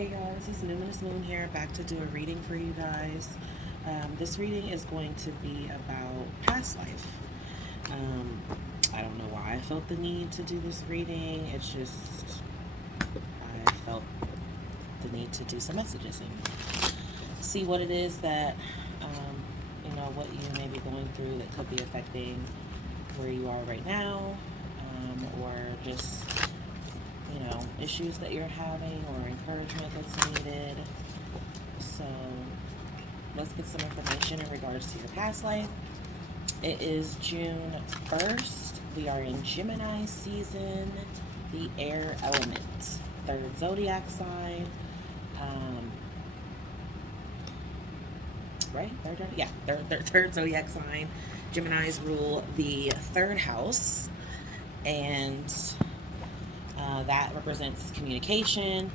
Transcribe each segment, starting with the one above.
Hey y'all, this is Numinous Moon here, back to do a reading for you guys. This reading is going to be about past life. Um, I don't know why I felt the need to do this reading. It's just, I felt the need to do some messages and see what it is that, what you may be going through that could be affecting where you are right now, or just issues that you're having or encouragement that's needed. So let's get some information in regards to your past life. It is June 1st. We are in Gemini season, the air element, third zodiac sign. Right? Third zodiac sign. Geminis rule the third house, and that represents communication,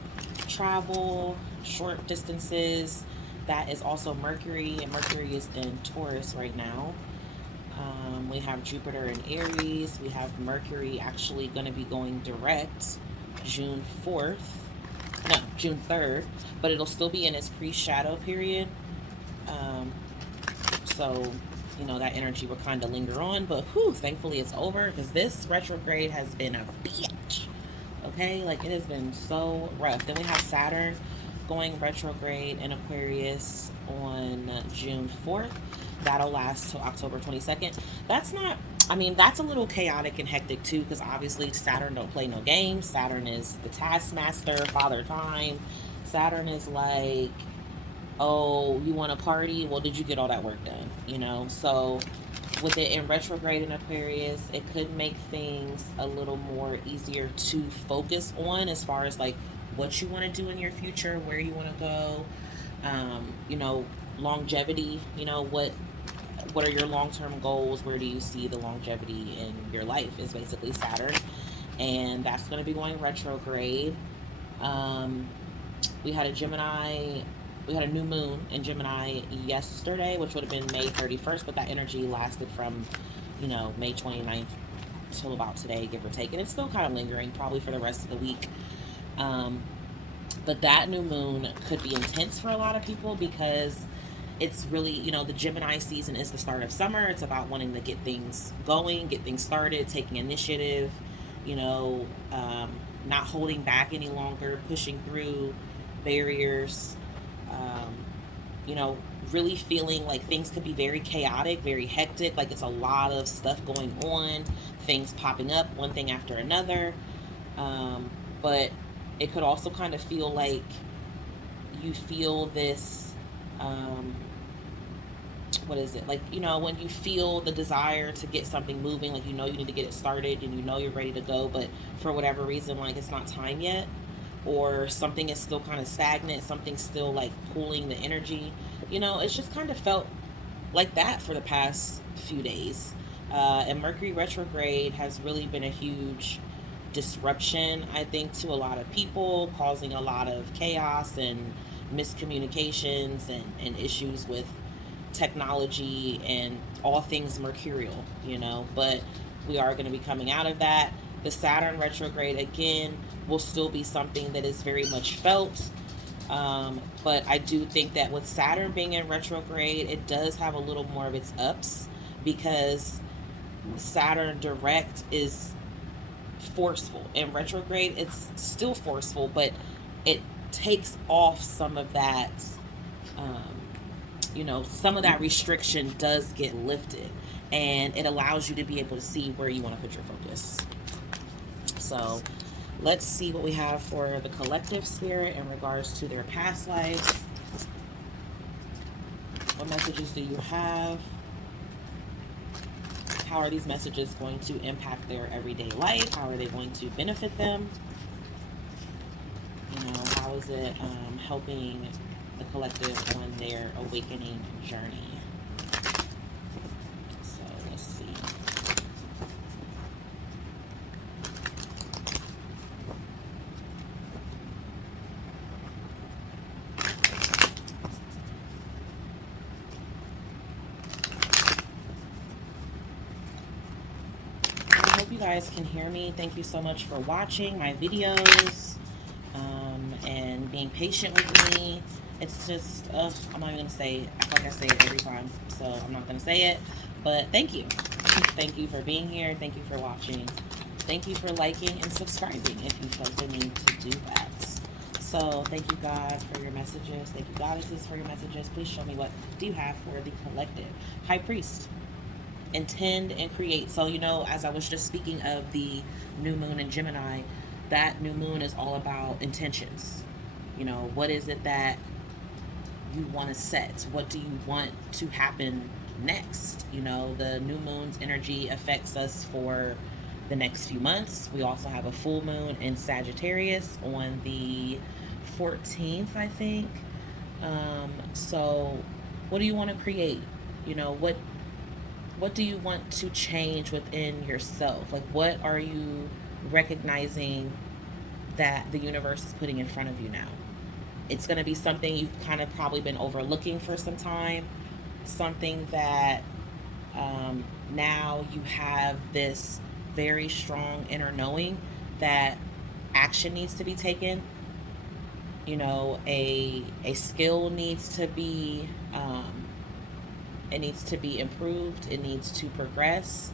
travel, short distances. That is also Mercury, and Mercury is in Taurus right now. We have Jupiter in Aries. We have Mercury actually going to be going direct June 3rd, but it'll still be in its pre-shadow period. So that energy will kind of linger on, but thankfully it's over, because this retrograde has been a bitch. Okay, like it has been so rough. Then we have Saturn going retrograde in Aquarius on June 4th. That'll last till October 22nd. That's a little chaotic and hectic too, because obviously Saturn don't play no games. Saturn is the taskmaster, father time. Saturn is like, oh, you want to party? Well, did you get all that work done? So with it in retrograde in Aquarius, it could make things a little more easier to focus on, as far as like what you want to do in your future, where you want to go, longevity, what are your long-term goals, where do you see the longevity in your life, is basically Saturn. And that's going to be going retrograde. We had a new moon in Gemini yesterday, which would have been May 31st, but that energy lasted from, May 29th till about today, give or take. And it's still kind of lingering, probably for the rest of the week. But that new moon could be intense for a lot of people, because it's really, the Gemini season is the start of summer. It's about wanting to get things going, get things started, taking initiative, not holding back any longer, pushing through barriers. Really feeling like things could be very chaotic, very hectic, like it's a lot of stuff going on, things popping up, one thing after another. But it could also kind of feel like you feel this, what is it? Like, when you feel the desire to get something moving, like, you need to get it started and you're ready to go, but for whatever reason, like, it's not time yet, or something is still kind of stagnant, something's still like pulling the energy. It's just kind of felt like that for the past few days. And Mercury retrograde has really been a huge disruption, I think, to a lot of people, causing a lot of chaos and miscommunications and issues with technology and all things mercurial, but we are going to be coming out of that. The Saturn retrograde, again, will still be something that is very much felt. But I do think that with Saturn being in retrograde, it does have a little more of its ups, because Saturn direct is forceful. In retrograde, it's still forceful, but it takes off some of that, some of that restriction does get lifted, and it allows you to be able to see where you want to put your focus. So let's see what we have for the collective spirit in regards to their past lives. What messages do you have? How are these messages going to impact their everyday life? How are they going to benefit them? How is it helping the collective on their awakening journey? So let's see. I hope you guys can hear me. Thank you so much for watching my videos. and being patient with me. It's just, I'm not even going to say it. I feel like I say it every time, so I'm not going to say it. But thank you. Thank you for being here. Thank you for watching. Thank you for liking and subscribing if you felt the need to do that. So thank you, God, for your messages. Thank you, goddesses, for your messages. Please show me, what do you have for the collective? High Priest. Intend and create. So, you know, as I was just speaking of the new moon in Gemini, that new moon is all about intentions. You know, what is it that you want to set? What do you want to happen next? You know, the new moon's energy affects us for the next few months. We also have a full moon in Sagittarius on the 14th, I think. So what do you want to create? You know, what do you want to change within yourself? Like, what are you recognizing that the universe is putting in front of you now? It's going to be something you've kind of probably been overlooking for some time, something that now you have this very strong inner knowing that action needs to be taken. You know, a skill needs to be it needs to be improved. It needs to progress.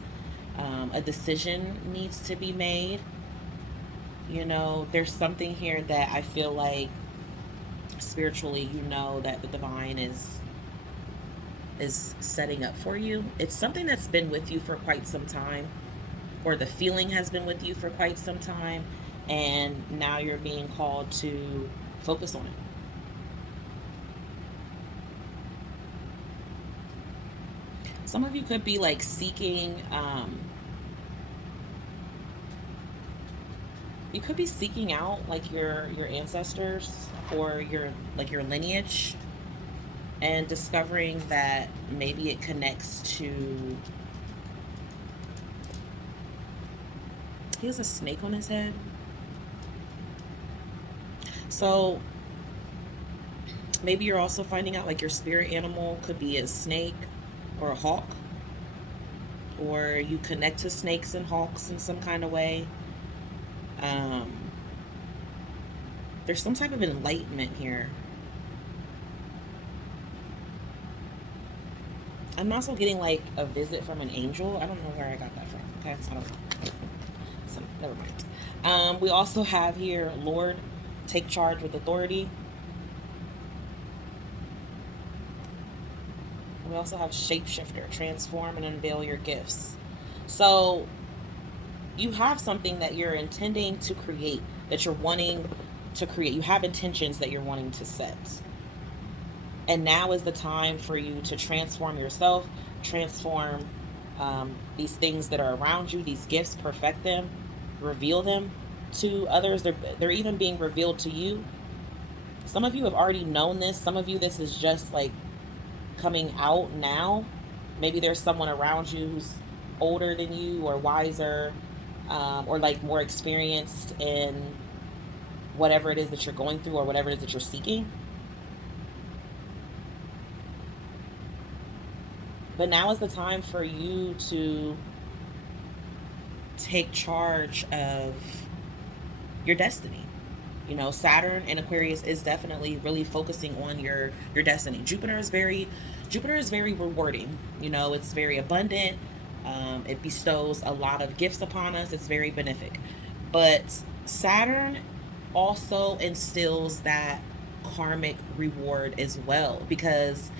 A decision needs to be made. You know, there's something here that I feel like spiritually, you know, that the divine is setting up for you. It's something that's been with you for quite some time, or the feeling has been with you for quite some time, and now you're being called to focus on it. Some of you could be like seeking, you could be seeking out like your ancestors or your lineage, and discovering that maybe it connects to, he has a snake on his head. So maybe you're also finding out like your spirit animal could be a snake or a hawk, or you connect to snakes and hawks in some kind of way. There's some type of enlightenment here. I'm also getting like a visit from an angel. I don't know where I got that from. Okay, I don't know. So never mind. We also have here, Lord, take charge with authority. We also have shapeshifter, transform and unveil your gifts. So you have something that you're intending to create, that you're wanting to create. You have intentions that you're wanting to set. And now is the time for you to transform yourself, transform these things that are around you, these gifts, perfect them, reveal them to others. They're even being revealed to you. Some of you have already known this. Some of you, this is just like coming out now. Maybe there's someone around you who's older than you, or wiser, or like more experienced in whatever it is that you're going through, or whatever it is that you're seeking. But now is the time for you to take charge of your destiny. You know, Saturn and Aquarius is definitely really focusing on your destiny. Jupiter is very rewarding. You know, it's very abundant. It bestows a lot of gifts upon us. It's very benefic. But Saturn also instills that karmic reward as well, because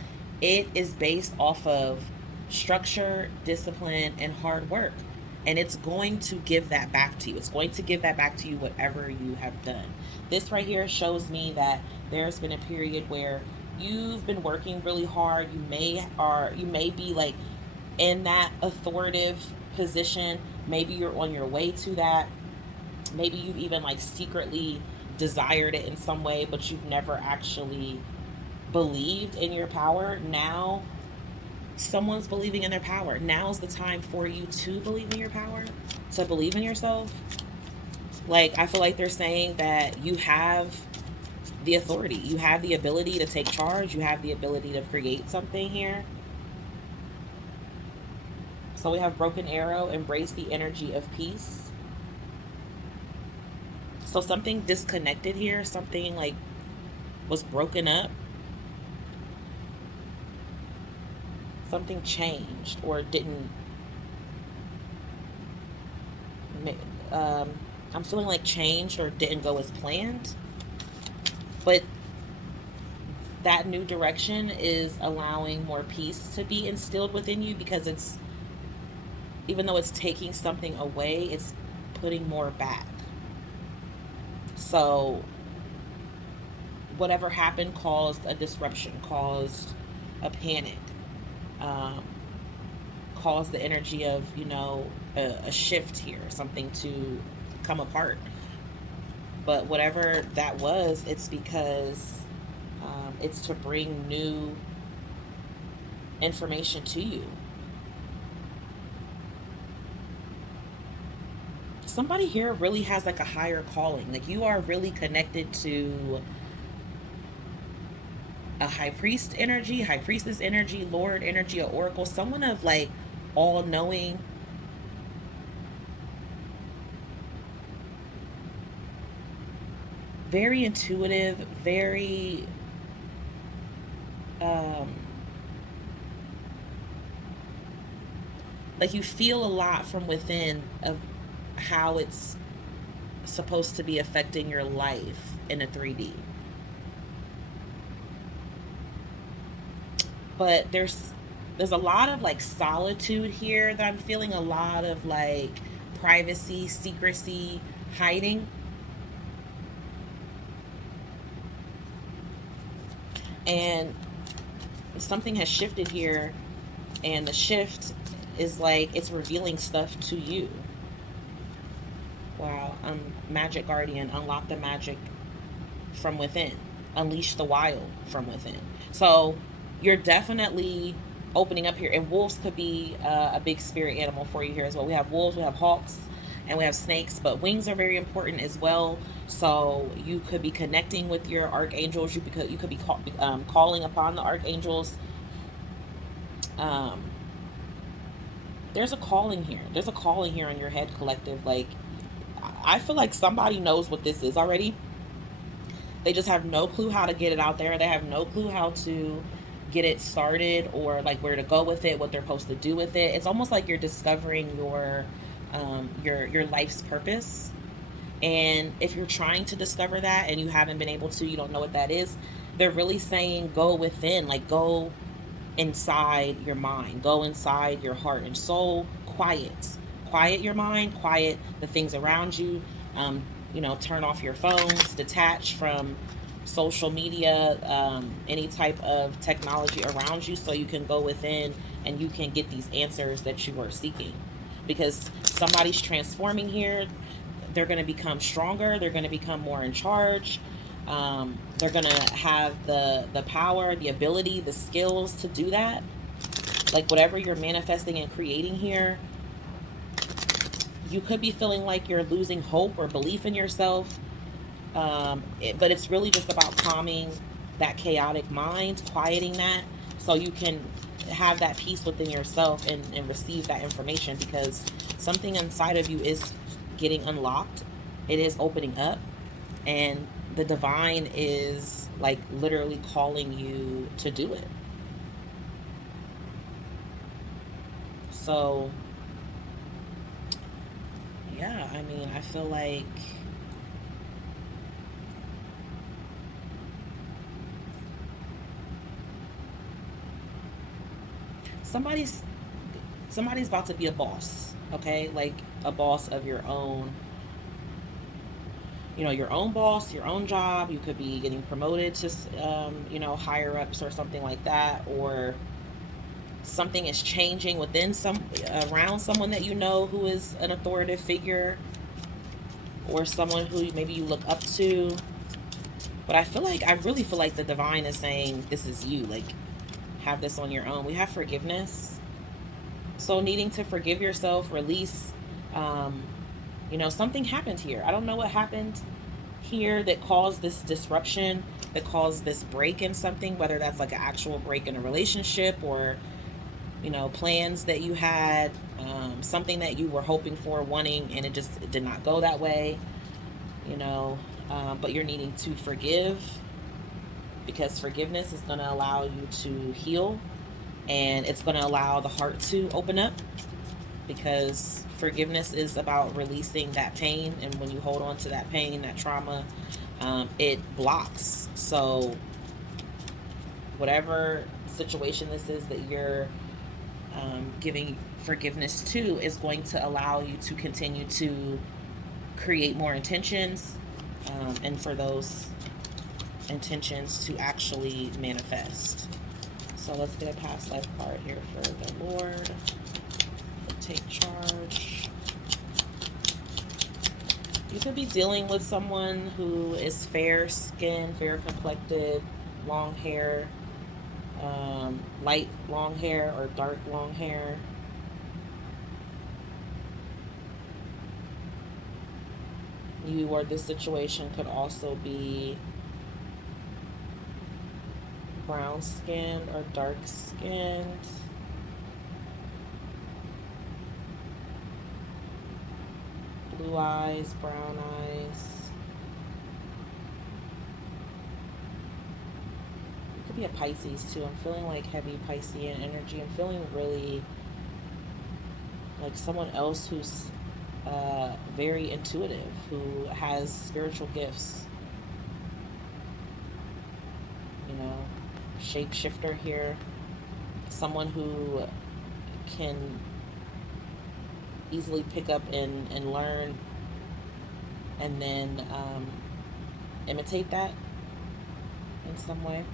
it is based off of structure, discipline, and hard work. And it's going to give that back to you. It's going to give that back to you, whatever you have done. This right here shows me that there's been a period where you've been working really hard. You may be like in that authoritative position. Maybe you're on your way to that. Maybe you've even like secretly desired it in some way, but you've never actually believed in your power. Now someone's believing in their power. Now's the time for you to believe in your power, to believe in yourself. Like, I feel like they're saying that you have the authority. You have the ability to take charge. You have the ability to create something here. So we have Broken Arrow, embrace the energy of peace. So something disconnected here, something like was broken up, something changed or didn't. I'm feeling like changed or didn't go as planned, but that new direction is allowing more peace to be instilled within you, because it's, even though it's taking something away, it's putting more back. So whatever happened caused a disruption, caused a panic, um, caused the energy of, a shift here, something to come apart. But whatever that was, it's because it's to bring new information to you. Somebody here really has like a higher calling. Like, you are really connected to a high priest energy, high priestess energy, lord energy, or oracle, someone of like all knowing, very intuitive, very um like, you feel a lot from within of how it's supposed to be affecting your life in a 3D. But there's a lot of like solitude here that I'm feeling, a lot of like privacy, secrecy, hiding. And something has shifted here, and the shift is like it's revealing stuff to you. Wow. Magic Guardian, unlock the magic from within, unleash the wild from within. So you're definitely opening up here, and wolves could be a big spirit animal for you here as well. We have wolves, we have hawks, and we have snakes, but wings are very important as well. So you could be connecting with your archangels. You could be calling upon the archangels. Um, there's a calling here. There's a calling here on your head, collective. Like, I feel like somebody knows what this is already. They just have no clue how to get it out there. They have no clue how to get it started, or like where to go with it, what they're supposed to do with it. It's almost like you're discovering your life's purpose. And if you're trying to discover that and you haven't been able to, you don't know what that is, they're really saying go within, like go inside your mind, go inside your heart and soul, quiet your mind, quiet the things around you. Turn off your phones, detach from social media, any type of technology around you, so you can go within and you can get these answers that you are seeking. Because somebody's transforming here. They're going to become stronger. They're going to become more in charge. They're going to have the power, the ability, the skills to do that. Like, whatever you're manifesting and creating here, you could be feeling like you're losing hope or belief in yourself. But it's really just about calming that chaotic mind, quieting that, so you can have that peace within yourself and receive that information, because something inside of you is getting unlocked. It is opening up, and the divine is like literally calling you to do it. So yeah, I mean, I feel like somebody's somebody's about to be a boss, okay? Like a boss of your own, your own boss, your own job. You could be getting promoted to higher ups or something like that, or something is changing within around someone that you know who is an authoritative figure, or someone who maybe you look up to. But I really feel like the divine is saying this is you, like, have this on your own. We have forgiveness, so needing to forgive yourself, release. Something happened here. I don't know what happened here that caused this disruption, that caused this break in something, whether that's like an actual break in a relationship, or plans that you had, something that you were hoping for, wanting, and it just did not go that way. you know, but you're needing to forgive, because forgiveness is going to allow you to heal, and it's going to allow the heart to open up, because forgiveness is about releasing that pain. And when you hold on to that pain, that trauma, it blocks. So whatever situation this is that you're giving forgiveness to is going to allow you to continue to create more intentions, and for those intentions to actually manifest. So let's get a past life card here for the Lord. Take charge. You could be dealing with someone who is fair skinned, fair complected, long hair, light long hair or dark long hair. You or this situation could also be brown skinned or dark skinned. Blue eyes, brown eyes. It could be a Pisces too. I'm feeling like heavy Piscean energy. I'm feeling really like someone else who's very intuitive, who has spiritual gifts. You know, shapeshifter here. Someone who can easily pick up and learn, and then imitate that in some way.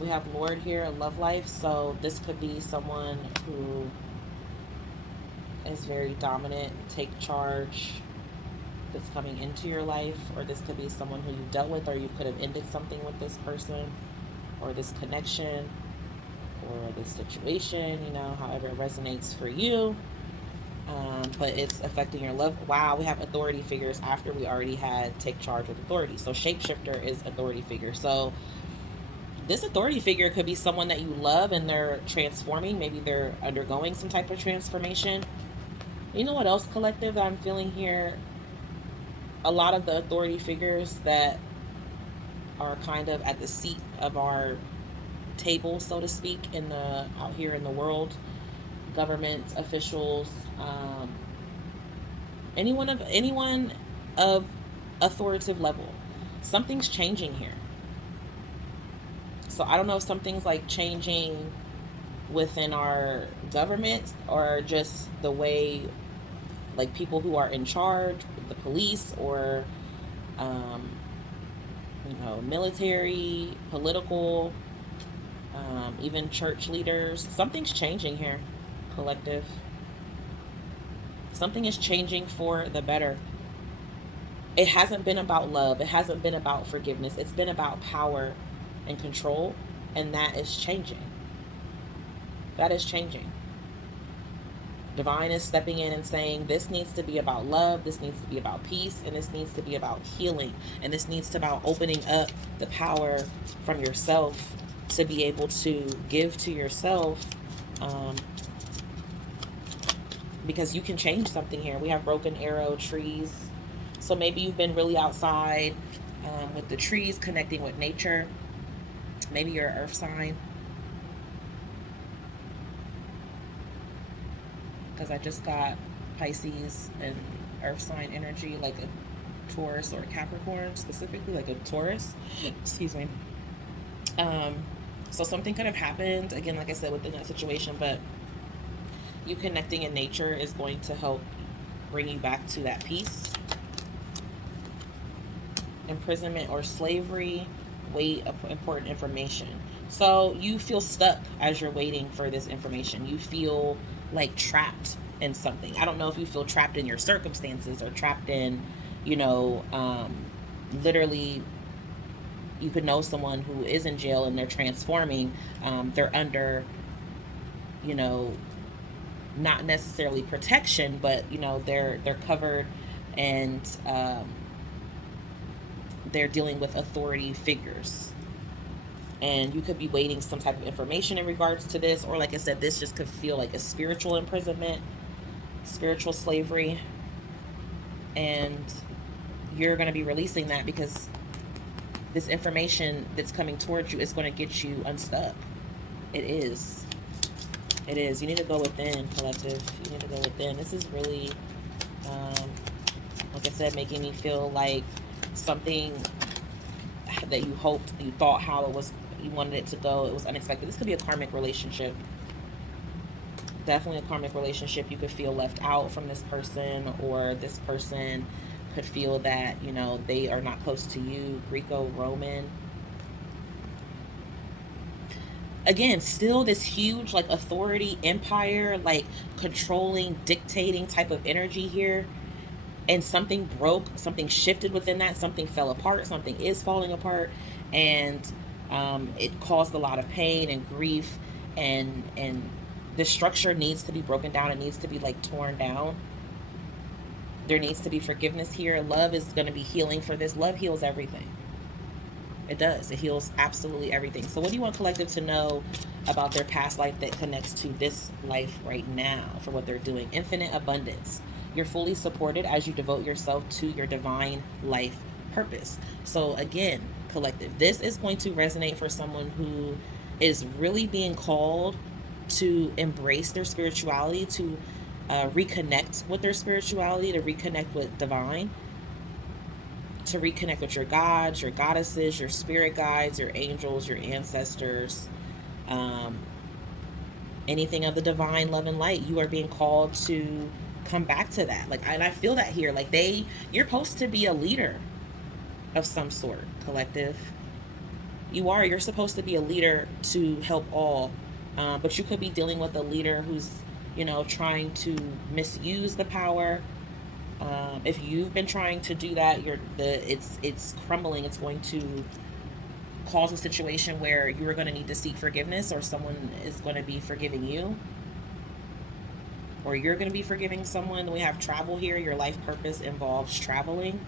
We have Lord here, a love life. So this could be someone who is very dominant, take charge, that's coming into your life. Or this could be someone who you dealt with, or you could have ended something with this person or this connection or this situation, you know, however it resonates for you. But it's affecting your love. Wow, we have authority figures after we already had take charge with authority. So shapeshifter is authority figure. So this authority figure could be someone that you love and they're transforming. Maybe they're undergoing some type of transformation. You know what else, collective, that I'm feeling here? A lot of the authority figures that are kind of at the seat of our table, so to speak, out here in the world, government officials, anyone of authoritative level, something's changing here. So I don't know if something's like changing within our government, or just the way, like, people who are in charge, the police, or military, political, even church leaders. Something's changing here, collective. Something is changing for the better. It hasn't been about love. It hasn't been about forgiveness. It's been about power and control, and that is changing. That is changing. Divine is stepping in and saying, this needs to be about love, this needs to be about peace, and this needs to be about healing, and this needs to be about opening up the power from yourself to be able to give to yourself, because you can change something here. We have broken arrow, trees. So maybe you've been really outside with the trees, connecting with nature. Maybe you're an earth sign, because I just got Pisces and earth sign energy, like a Taurus or a Capricorn, specifically like a Taurus. Excuse me. So something could have happened, again, like I said, within that situation, but you connecting in nature is going to help bring you back to that peace. Imprisonment or slavery, wait, important information. So you feel stuck as you're waiting for this information. You feel like trapped in something. I don't know if you feel trapped in your circumstances, or trapped in, literally, you could know someone who is in jail and they're transforming. They're under, not necessarily protection, but they're covered, and they're dealing with authority figures. And you could be waiting some type of information in regards to this, or like I said, this just could feel like a spiritual imprisonment, spiritual slavery. And you're going to be releasing that because this information that's coming towards you is going to get you unstuck. It is. It is. You need to go within, collective. You need to go within. This is really, like I said, making me feel like something that you hoped, you thought how it was, you wanted it to go, it was unexpected. This could be a karmic relationship. Definitely a karmic relationship. You could feel left out from this person, or this person could feel that, you know, they are not close to you. Greco-Roman. Again, still this huge, like, authority, empire, like, controlling, dictating type of energy here. And something broke, something shifted within that, something fell apart, something is falling apart, and it caused a lot of pain and grief, and the structure needs to be broken down. It needs to be, like, torn down. There needs to be forgiveness here. Love is going to be healing for this. Love heals everything. It does. It heals absolutely everything. So what do you want collective to know about their past life that connects to this life right now for what they're doing? Infinite abundance. You're fully supported as you devote yourself to your divine life purpose. So again, collective, this is going to resonate for someone who is really being called to embrace their spirituality, to reconnect with their spirituality, to reconnect with divine, to reconnect with your gods, your goddesses, your spirit guides, your angels, your ancestors, anything of the divine love and light. You are being called to come back to that. Like, and I feel that here. Like, you're supposed to be a leader of some sort, collective. You're supposed to be a leader to help all. But you could be dealing with a leader who's, you know, trying to misuse the power. If you've been trying to do that, it's crumbling. It's going to cause a situation where you're going to need to seek forgiveness, or someone is going to be forgiving you, or you're going to be forgiving someone. We have travel here. Your life purpose involves traveling.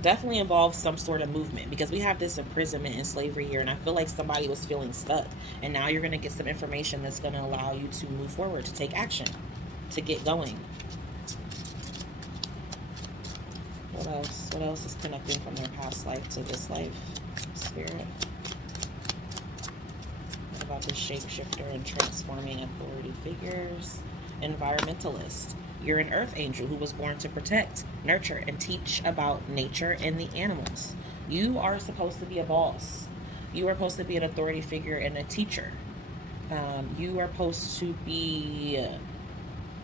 Definitely involves some sort of movement, because we have this imprisonment and slavery here, and I feel like somebody was feeling stuck, and now you're going to get some information that's going to allow you to move forward, to take action, to get going. What else? What else is connecting from their past life to this life? Spirit. What about this shapeshifter and transforming authority figures? Environmentalist. You're an earth angel who was born to protect, nurture, and teach about nature and the animals. You are supposed to be a boss. You are supposed to be an authority figure and a teacher. You are supposed to be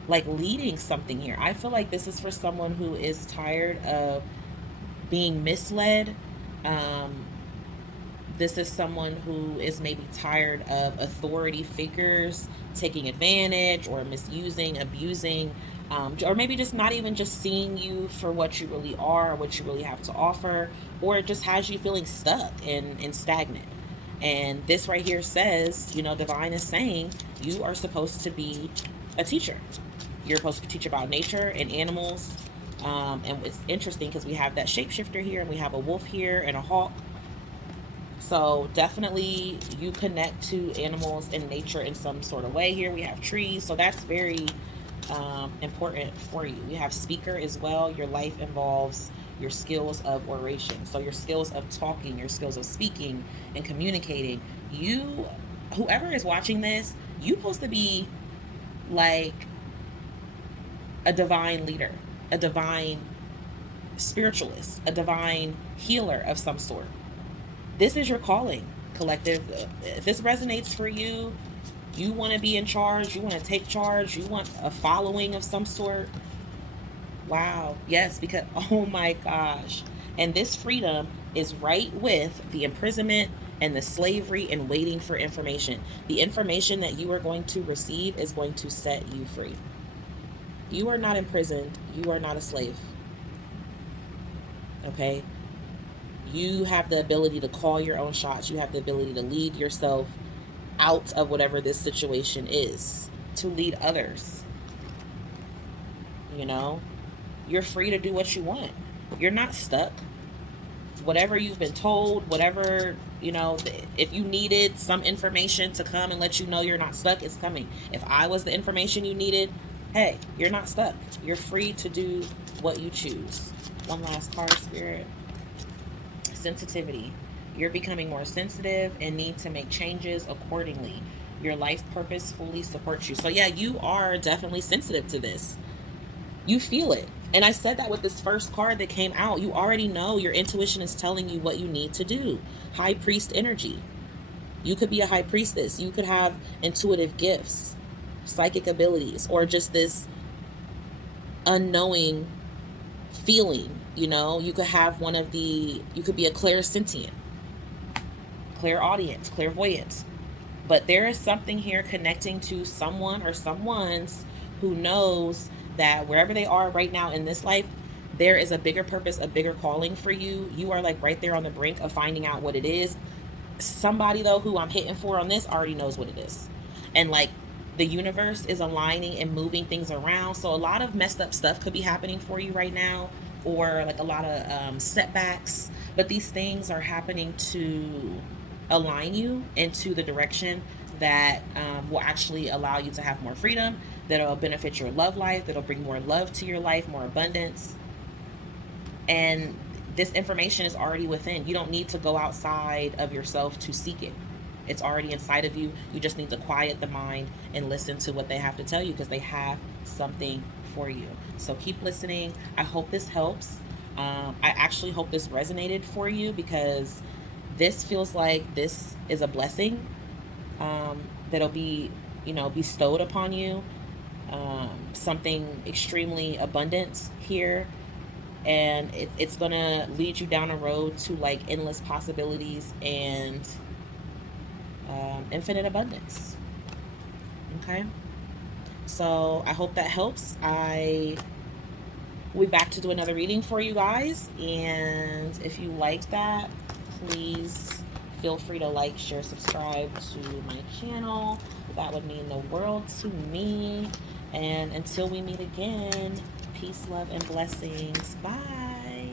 like leading something here. I feel like this is for someone who is tired of being misled. This is someone who is maybe tired of authority figures taking advantage or misusing, abusing, or maybe just not even just seeing you for what you really are, what you really have to offer, or it just has you feeling stuck and stagnant. And this right here says, you know, divine is saying you are supposed to be a teacher. You're supposed to teach about nature and animals. And it's interesting because we have that shapeshifter here, and we have a wolf here and a hawk. So definitely you connect to animals and nature in some sort of way here. We have trees, so that's very important for you. We have speaker as well. Your life involves your skills of oration, so your skills of talking, your skills of speaking and communicating. You, whoever is watching this, you're supposed to be like a divine leader, a divine spiritualist, a divine healer of some sort. This is your calling, collective. If this resonates for you, you want to be in charge, you want to take charge, you want a following of some sort. Wow. Yes, because, oh my gosh. And this freedom is right with the imprisonment and the slavery and waiting for information. The information that you are going to receive is going to set you free. You are not imprisoned. You are not a slave. Okay? You have the ability to call your own shots. You have the ability to lead yourself out of whatever this situation is, to lead others. You know? You're free to do what you want. You're not stuck. Whatever you've been told, whatever, you know, if you needed some information to come and let you know you're not stuck, it's coming. If I was the information you needed, hey, you're not stuck. You're free to do what you choose. One last card, Spirit. Sensitivity. You're becoming more sensitive and need to make changes accordingly. Your life purpose fully supports you. So, yeah, you are definitely sensitive to this. You feel it. And I said that with this first card that came out. You already know your intuition is telling you what you need to do. High priest energy. You could be a high priestess. You could have intuitive gifts, psychic abilities, or just this unknowing feeling. You could have you could be a clairsentient, clairaudient, clairvoyant. But there is something here connecting to someone or someone's who knows that wherever they are right now in this life, there is a bigger purpose, a bigger calling for you. You are like right there on the brink of finding out what it is. Somebody, though, who I'm hitting for on this already knows what it is. And like the universe is aligning and moving things around. So a lot of messed up stuff could be happening for you right now, or like a lot of setbacks. But these things are happening to align you into the direction that will actually allow you to have more freedom, that'll benefit your love life, that'll bring more love to your life, more abundance. And this information is already within. You don't need to go outside of yourself to seek it. It's already inside of you. You just need to quiet the mind and listen to what they have to tell you, because they have something for you. So keep listening. I hope this helps. I actually hope this resonated for you, because this feels like this is a blessing that'll be, bestowed upon you. Something extremely abundant here. And it's going to lead you down a road to like endless possibilities and infinite abundance. Okay? So I hope that helps. I will be back to do another reading for you guys. And if you like that, please feel free to like, share, subscribe to my channel. That would mean the world to me. And until we meet again, peace, love, and blessings. Bye.